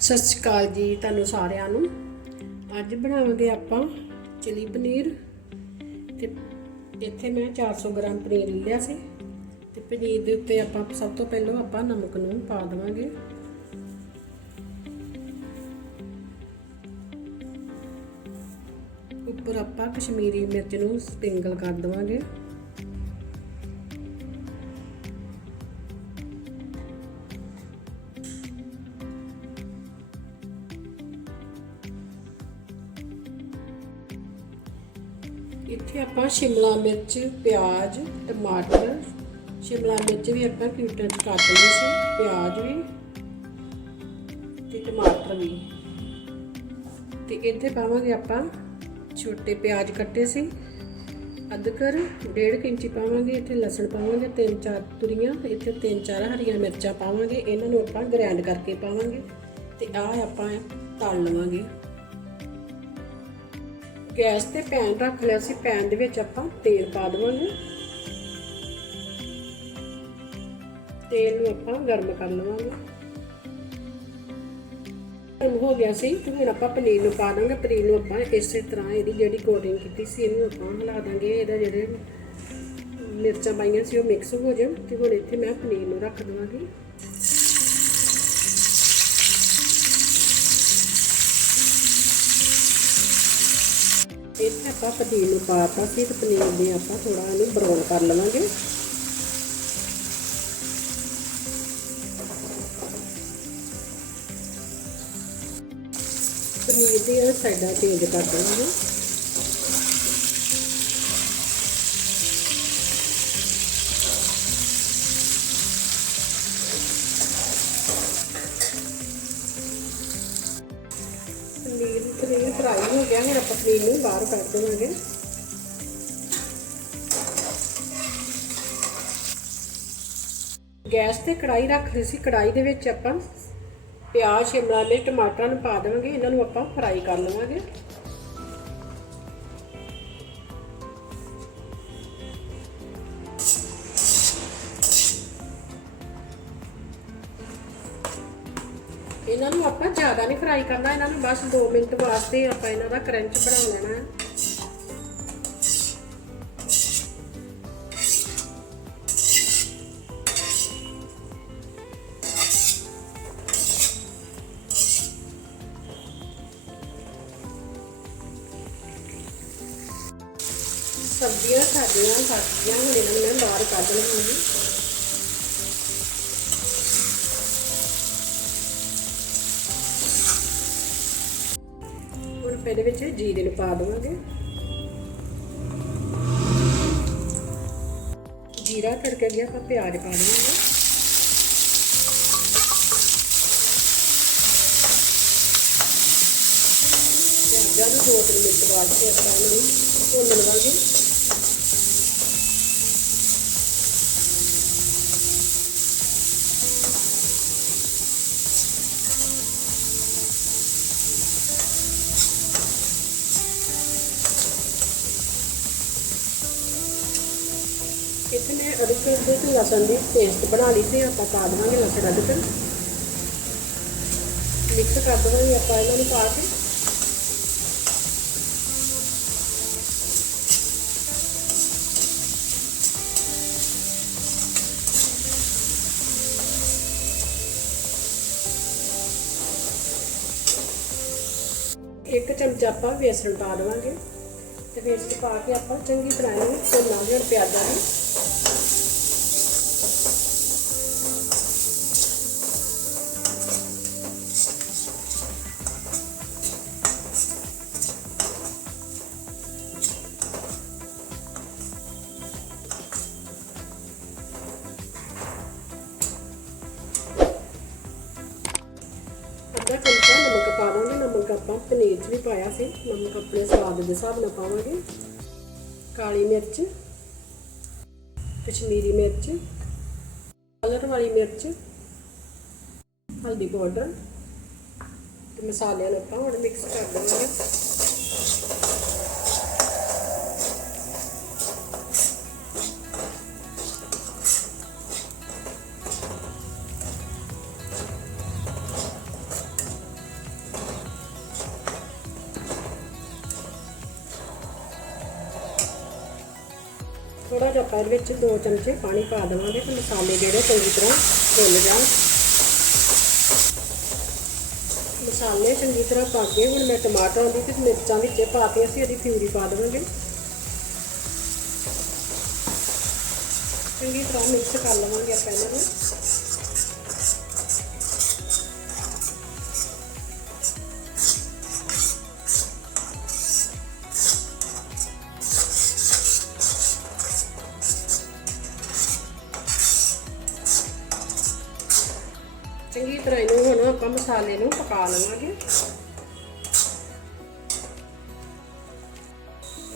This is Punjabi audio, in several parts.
ਸਤਿ ਸ਼੍ਰੀ ਅਕਾਲ ਜੀ ਤੁਹਾਨੂੰ ਸਾਰਿਆਂ ਨੂੰ। ਅੱਜ ਬਣਾਵਾਂਗੇ ਆਪਾਂ ਚਿਲੀ ਪਨੀਰ ਤੇ ਇੱਥੇ ਮੈਂ 400 ਗ੍ਰਾਮ ਪਨੀਰ ਲਿਆ ਸੀ ਤੇ ਪਨੀਰ ਦੇ ਉੱਤੇ ਆਪਾਂ ਸਭ ਤੋਂ ਪਹਿਲਾਂ ਆਪਾਂ ਨਮਕ ਨੂੰ ਪਾ ਦੇਵਾਂਗੇ। ਉੱਪਰ ਆਪਾਂ ਕਸ਼ਮੀਰੀ ਮਿਰਚ ਨੂੰ ਸਪਿੰਗਲ ਕਰ ਦੇਵਾਂਗੇ। ਇੱਥੇ ਆਪਾਂ ਸ਼ਿਮਲਾ ਮਿਰਚ, ਪਿਆਜ਼, ਟਮਾਟਰ, ਸ਼ਿਮਲਾ ਮਿਰਚ ਵੀ ਆਪਾਂ ਕਿਊਟਾਂ 'ਚ ਕੱਟ ਲਈ ਸੀ, ਪਿਆਜ਼ ਵੀ ਤੇ ਟਮਾਟਰ ਵੀ। ਤੇ ਇੱਥੇ ਪਾਵਾਂਗੇ ਆਪਾਂ ਛੋਟੇ ਪਿਆਜ਼ ਕੱਟੇ ਸੀ ਅਦਰਕ ਡੇਢ ਕੁ ਇੰਚੀ ਪਾਵਾਂਗੇ, ਇੱਥੇ ਲਸਣ ਪਾਵਾਂਗੇ, ਤਿੰਨ ਚਾਰ ਤੁਰੀਆਂ, ਇੱਥੇ ਤਿੰਨ ਚਾਰ ਹਰੀਆਂ ਮਿਰਚਾਂ ਪਾਵਾਂਗੇ, ਇਹਨਾਂ ਨੂੰ ਆਪਾਂ ਗ੍ਰਾਈਂਡ ਕਰਕੇ ਪਾਵਾਂਗੇ ਤੇ ਆਹ ਆਪਾਂ ਤਲ ਲਵਾਂਗੇ। ਗੈਸ ਤੇ ਪੈਨ ਰੱਖ ਲਿਆ ਸੀ। ਪੈਨ ਦੇ ਵਿੱਚ ਆਪਾਂ ਤੇਲ ਪਾ ਦੇਵਾਂਗੇ। ਤੇਲ ਨੂੰ ਆਪਾਂ ਗਰਮ ਕਰ ਲਵਾਂਗੇ। ਗਰਮ ਹੋ ਗਿਆ ਸੀ। ਤੇ ਹੁਣ ਆਪਾਂ ਪਨੀਰ ਨੂੰ ਪਾ ਦਾਂਗੇ। ਪਨੀਰ ਨੂੰ ਆਪਾਂ ਇਸੇ ਤਰ੍ਹਾਂ ਇਹਦੀ ਜਿਹੜੀ ਕੋਟਿੰਗ ਕੀਤੀ ਸੀ, ਇਹਨੂੰ ਆਪਾਂ ਹਿਲਾ ਦਾਂਗੇ। ਇਹਦਾ ਜਿਹੜੇ ਮਿਰਚਾਂ ਪਾਈਆਂ ਸੀ, ਉਹ ਮਿਕਸ ਹੋ ਜਾਣ। ਤੇ ਹੁਣ ਇੱਥੇ ਮੈਂ ਪਨੀਰ ਨੂੰ ਰੱਖ ਦਵਾਂਗੀ। ਆਪਾਂ ਪਨੀਰ ਨੂੰ ਪਾਤਾ ਸੀ ਤੇ ਪਨੀਰ ਦੇ ਆਪਾਂ ਥੋੜਾ ਇਹਨੂੰ ਬਰਾਊਨ ਕਰ ਲਵਾਂਗੇ। ਪਨੀਰ ਦੀਆਂ ਸਾਈਡਾਂ ਚੇਂਜ ਕਰ ਦੇਵਾਂਗੇ। ਗਿਆ ਹੁਣ ਆਪਾਂ ਪਨੀਰ ਨੂੰ ਬਾਹਰ ਕੱਢ ਦੇਵਾਂਗੇ। ਗੈਸ ਤੇ ਕੜਾਈ ਰੱਖ ਲਈ ਸੀ ਕੜਾਈ ਦੇ ਵਿੱਚ ਆਪਾਂ ਪਿਆਜ਼, ਸ਼ਿਮਲਾ ਮਿਰਚ, ਟਮਾਟਰਾਂ ਨੂੰ ਪਾ ਦੇਵਾਂਗੇ, ਇਹਨਾਂ ਨੂੰ ਆਪਾਂ ਫਰਾਈ ਕਰ ਲਵਾਂਗੇ। ਇਹਨਾਂ ਨੂੰ ਆਪਾਂ ਜ਼ਿਆਦਾ ਨਹੀਂ ਫਰਾਈ ਕਰਨਾ, ਇਹਨਾਂ ਨੂੰ ਬਸ 2 ਮਿੰਟ ਵਾਸਤੇ ਆਪਾਂ ਇਹਨਾਂ ਦਾ ਕਰੰਚ ਬਣਾ ਲੈਣਾ। ਹੈ ਸਬਜ਼ੀਆਂ ਸਾਡੀਆਂ ਸਬਜ਼ੀਆਂ ਹੁਣ ਇਹਨਾਂ ਨੂੰ ਮੈਂ ਬਾਹਰ ਕੱਢ ਲਵਾਂਗੀ। ਹੁਣ ਪਹਿਲੇ ਵਿੱਚ ਜੀਰੇ ਨੂੰ ਪਾ ਦੇਵਾਂਗੇ। ਜੀਰਾ ਤੜਕ ਗਿਆ ਆਪਾਂ ਪਿਆਜ਼ ਪਾ ਦੇਵਾਂਗੇ। ਪਿਆਜ਼ਾਂ ਨੂੰ ਦੋ ਤਿੰਨ ਮਿੰਟ ਬਾਅਦ ਤੇ ਆਪਾਂ ਇਹਨਾਂ ਨੂੰ ਭੁੰਨ ਲਵਾਂਗੇ। ਇੱਥੇ ਮੈਂ ਅਦਰਕ ਦੇ ਤੇ ਲਸਣ ਦੀ ਪੇਸਟ ਬਣਾ ਲਈ ਤੇ ਆਪਾਂ ਪਾ ਦੇਵਾਂਗੇ ਲਸਣ ਅਦਰਕ ਮਿਕਸ ਕਰ ਦੇਵਾਂਗੇ ਆਪਾਂ ਇਹਨਾਂ ਨੂੰ ਪਾ ਕੇ। ਇੱਕ ਚਮਚਾ ਆਪਾਂ ਵੇਸਣ ਪਾ ਦੇਵਾਂਗੇ। ਤੇ ਵੇਸਣ ਪਾ ਕੇ ਆਪਾਂ ਚੰਗੀ ਤਰ੍ਹਾਂ ਇਹਨੂੰ ਭੁੰਨਾਂਗੇ ਔਰ ਪਿਆਜ਼ਾਂ ਨੂੰ ਪਨੀਰ 'ਚ ਵੀ ਪਾਇਆ ਸੀ। ਨਮਕ ਆਪਣੇ ਸਵਾਦ ਦੇ ਹਿਸਾਬ ਨਾਲ ਪਾਵਾਂਗੇ। ਕਾਲੀ ਮਿਰਚ, ਕਸ਼ਮੀਰੀ ਮਿਰਚ, ਕਲਰ ਵਾਲੀ ਮਿਰਚ, ਹਲਦੀ ਪਾਊਡਰ ਤੇ ਮਸਾਲਿਆਂ ਨੂੰ ਆਪਾਂ ਹੁਣ ਮਿਕਸ ਕਰ ਦੇਵਾਂਗੇ। ਥੋੜਾ ਜਿਹਾ ਆਪਾਂ ਇਹਦੇ ਵਿੱਚ 2 ਚਮਚੇ ਪਾਣੀ ਪਾ ਦੇਵਾਂਗੇ ਤੇ ਮਸਾਲੇ ਜਿਹੜੇ ਚੰਗੀ ਤਰ੍ਹਾਂ ਭੁੱਲ ਜਾਣ। ਮਸਾਲੇ ਚੰਗੀ ਤਰ੍ਹਾਂ ਪਾ ਕੇ ਹੁਣ ਮੈਂ ਟਮਾਟਰ ਦੀ ਤੇ ਮਿਰਚਾਂ ਵਿੱਚ ਪਾ ਕੇ ਅਸੀਂ ਇਹਦੀ ਪਿਊਰੀ ਪਾ ਦੇਵਾਂਗੇ। ਚੰਗੀ ਤਰ੍ਹਾਂ ਮਿਕਸ ਕਰ ਲਵਾਂਗੇ ਆਪਾਂ ਇਹਨਾਂ ਨੂੰ। ਆਪਾਂ ਮਸਾਲੇ ਨੂੰ ਪਕਾ ਲਵਾਂਗੇ।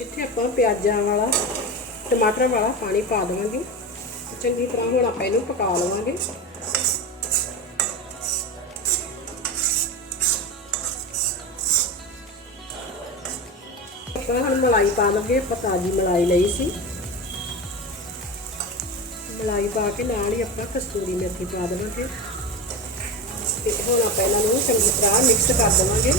ਇੱਥੇ ਆਪਾਂ ਪਿਆਜ਼ਾਂ ਵਾਲਾ, ਟਮਾਟਰ ਵਾਲਾ ਪਾਣੀ ਪਾ ਦੇਵਾਂਗੇ। ਚੰਗੀ ਤਰ੍ਹਾਂ ਹੁਣ ਆਪਾਂ ਇਹਨੂੰ ਪਕਾ ਲਵਾਂਗੇ। ਆਪਾਂ ਹੁਣ ਮਲਾਈ ਪਾ ਲਵਾਂਗੇ, ਆਪਾਂ ਤਾਜ਼ੀ ਮਲਾਈ ਲਈ ਸੀ। ਮਲਾਈ ਪਾ ਕੇ ਨਾਲ ਹੀ ਆਪਾਂ ਕਸਤੂਰੀ ਮੇਥੀ ਪਾ ਦੇਵਾਂਗੇ। ਤੇ ਹੁਣ ਆਪਾਂ ਇਹਨਾਂ ਨੂੰ ਚੰਗੀ ਤਰ੍ਹਾਂ ਮਿਕਸ ਕਰ ਦੇਵਾਂਗੇ।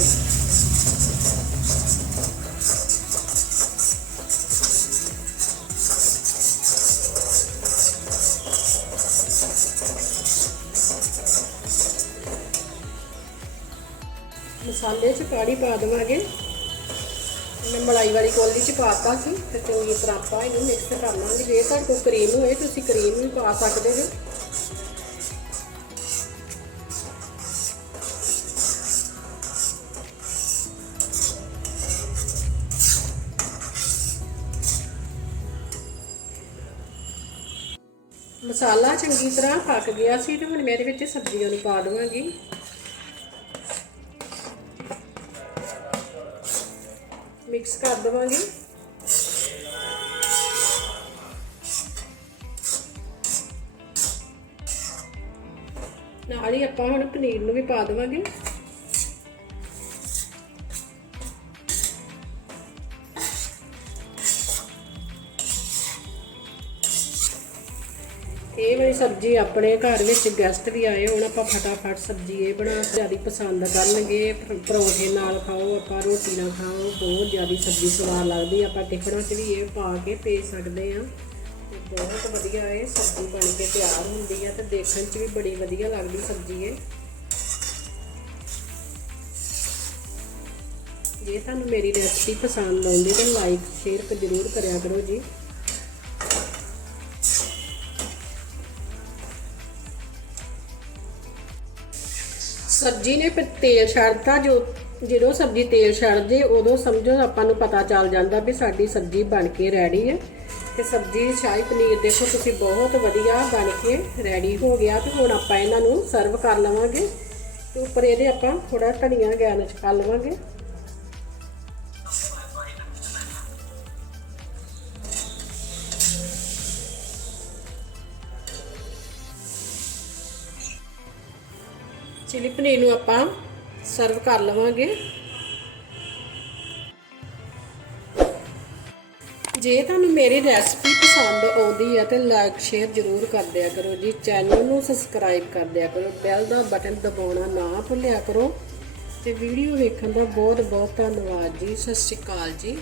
ਮਸਾਲੇ 'ਚ ਕਾੜੀ ਪਾ ਦੇਵਾਂਗੇ। ਮੈਂ ਮਲਾਈ ਵਾਲੀ ਕੋਲੀ 'ਚ ਪਾਤਾ ਸੀ, ਤੇ ਚੰਗੀ ਤਰ੍ਹਾਂ ਆਪਾਂ ਇਹਨੂੰ ਮਿਕਸ ਕਰ ਲਾਂਗੇ। ਜੇ ਤੁਹਾਡੇ ਕੋਲ ਕਰੀਮ ਹੋਏ, ਤੁਸੀਂ ਕਰੀਮ ਵੀ ਪਾ ਸਕਦੇ ਹੋ। ਮਸਾਲਾ ਚੰਗੀ ਤਰ੍ਹਾਂ ਪੱਕ ਗਿਆ ਸੀ ਤੇ ਹੁਣ ਮੈਂ ਇਹਦੇ ਵਿੱਚ ਸਬਜ਼ੀਆਂ ਨੂੰ ਪਾ ਦਵਾਂਗੀ। ਮਿਕਸ ਕਰ ਦਵਾਂਗੇ। ਨਾਲ ਹੀ ਆਪਾਂ ਹੁਣ ਪਨੀਰ ਨੂੰ ਵੀ ਪਾ ਦਵਾਂਗੇ। ਸਬਜ਼ੀ ਆਪਣੇ ਘਰ ਵਿੱਚ ਗੈਸਟ ਵੀ ਆਏ, ਹੁਣ ਆਪਾਂ ਫਟਾਫਟ ਸਬਜ਼ੀ ਇਹ ਬਣਾ ਜ਼ਿਆਦਾ ਪਸੰਦ ਕਰਨਗੇ। ਪਰੌਂਠੇ ਨਾਲ ਖਾਓ, ਆਪਾਂ ਰੋਟੀ ਨਾਲ ਖਾਓ, ਬਹੁਤ ਜ਼ਿਆਦਾ ਸਬਜ਼ੀ ਸਵਾਦ ਲੱਗਦੀ ਆਪਾਂ ਟਿਫਨਾਂ 'ਚ ਵੀ ਇਹ ਪਾ ਕੇ ਭੇਜ ਸਕਦੇ ਆ। ਤੇ ਬਹੁਤ ਵਧੀਆ ਇਹ ਸਬਜ਼ੀ ਬਣ ਕੇ ਤਿਆਰ ਹੁੰਦੀ ਆ ਤੇ ਦੇਖਣ 'ਚ ਵੀ ਬੜੀ ਵਧੀਆ ਲੱਗਦੀ ਸਬਜ਼ੀ ਇਹ। ਜੇ ਤੁਹਾਨੂੰ ਮੇਰੀ ਰੈਸਪੀ ਪਸੰਦ ਆਉਂਦੀ ਤਾਂ ਲਾਈਕ ਸ਼ੇਅਰ ਜ਼ਰੂਰ ਕਰਿਆ ਕਰੋ ਜੀ। ਸਬਜ਼ੀ ਨੇ ਫਿਰ ਤੇਲ ਛੱਡਤਾ, ਜੋ ਜਦੋਂ ਸਬਜ਼ੀ ਤੇਲ ਛੱਡ ਜੇ ਉਦੋਂ ਸਮਝੋ ਆਪਾਂ ਨੂੰ ਪਤਾ ਚੱਲ ਜਾਂਦਾ ਵੀ ਸਾਡੀ ਸਬਜ਼ੀ ਬਣ ਕੇ ਰੈਡੀ ਹੈ। ਤੇ ਸਬਜ਼ੀ, ਸ਼ਾਹੀ ਪਨੀਰ ਦੇਖੋ ਤੁਸੀਂ ਬਹੁਤ ਵਧੀਆ ਬਣ ਕੇ ਰੈਡੀ ਹੋ ਗਿਆ ਤੇ ਹੁਣ ਆਪਾਂ ਇਹਨਾਂ ਨੂੰ ਸਰਵ ਕਰ ਲਵਾਂਗੇ ਤੇ ਉੱਪਰ ਇਹਦੇ ਆਪਾਂ ਥੋੜਾ ਧਨੀਆ ਗੈਸ 'ਚ ਕਰ ਲਵਾਂਗੇ। ਚਿਲੀ ਪਨੀਰ ਨੂੰ ਆਪਾਂ ਸਰਵ ਕਰ ਲਵਾਂਗੇ। ਜੇ ਤੁਹਾਨੂੰ ਮੇਰੀ ਰੈਸਪੀ ਪਸੰਦ ਆਉਂਦੀ ਹੈ ਤੇ ਲਾਈਕ ਸ਼ੇਅਰ ਜ਼ਰੂਰ ਕਰ ਦਿਆ ਕਰੋ ਜੀ। ਚੈਨਲ ਨੂੰ ਸਬਸਕ੍ਰਾਈਬ ਕਰ ਦਿਆ ਕਰੋ। ਬੈਲ ਦਾ ਬਟਨ ਦਬਾਉਣਾ ਨਾ ਭੁੱਲਿਆ ਕਰੋ। ਤੇ ਵੀਡੀਓ ਵੇਖਣ ਦਾ ਬਹੁਤ ਬਹੁਤ ਧੰਨਵਾਦ ਜੀ। ਸਤਿ ਸ਼੍ਰੀ ਅਕਾਲ ਜੀ।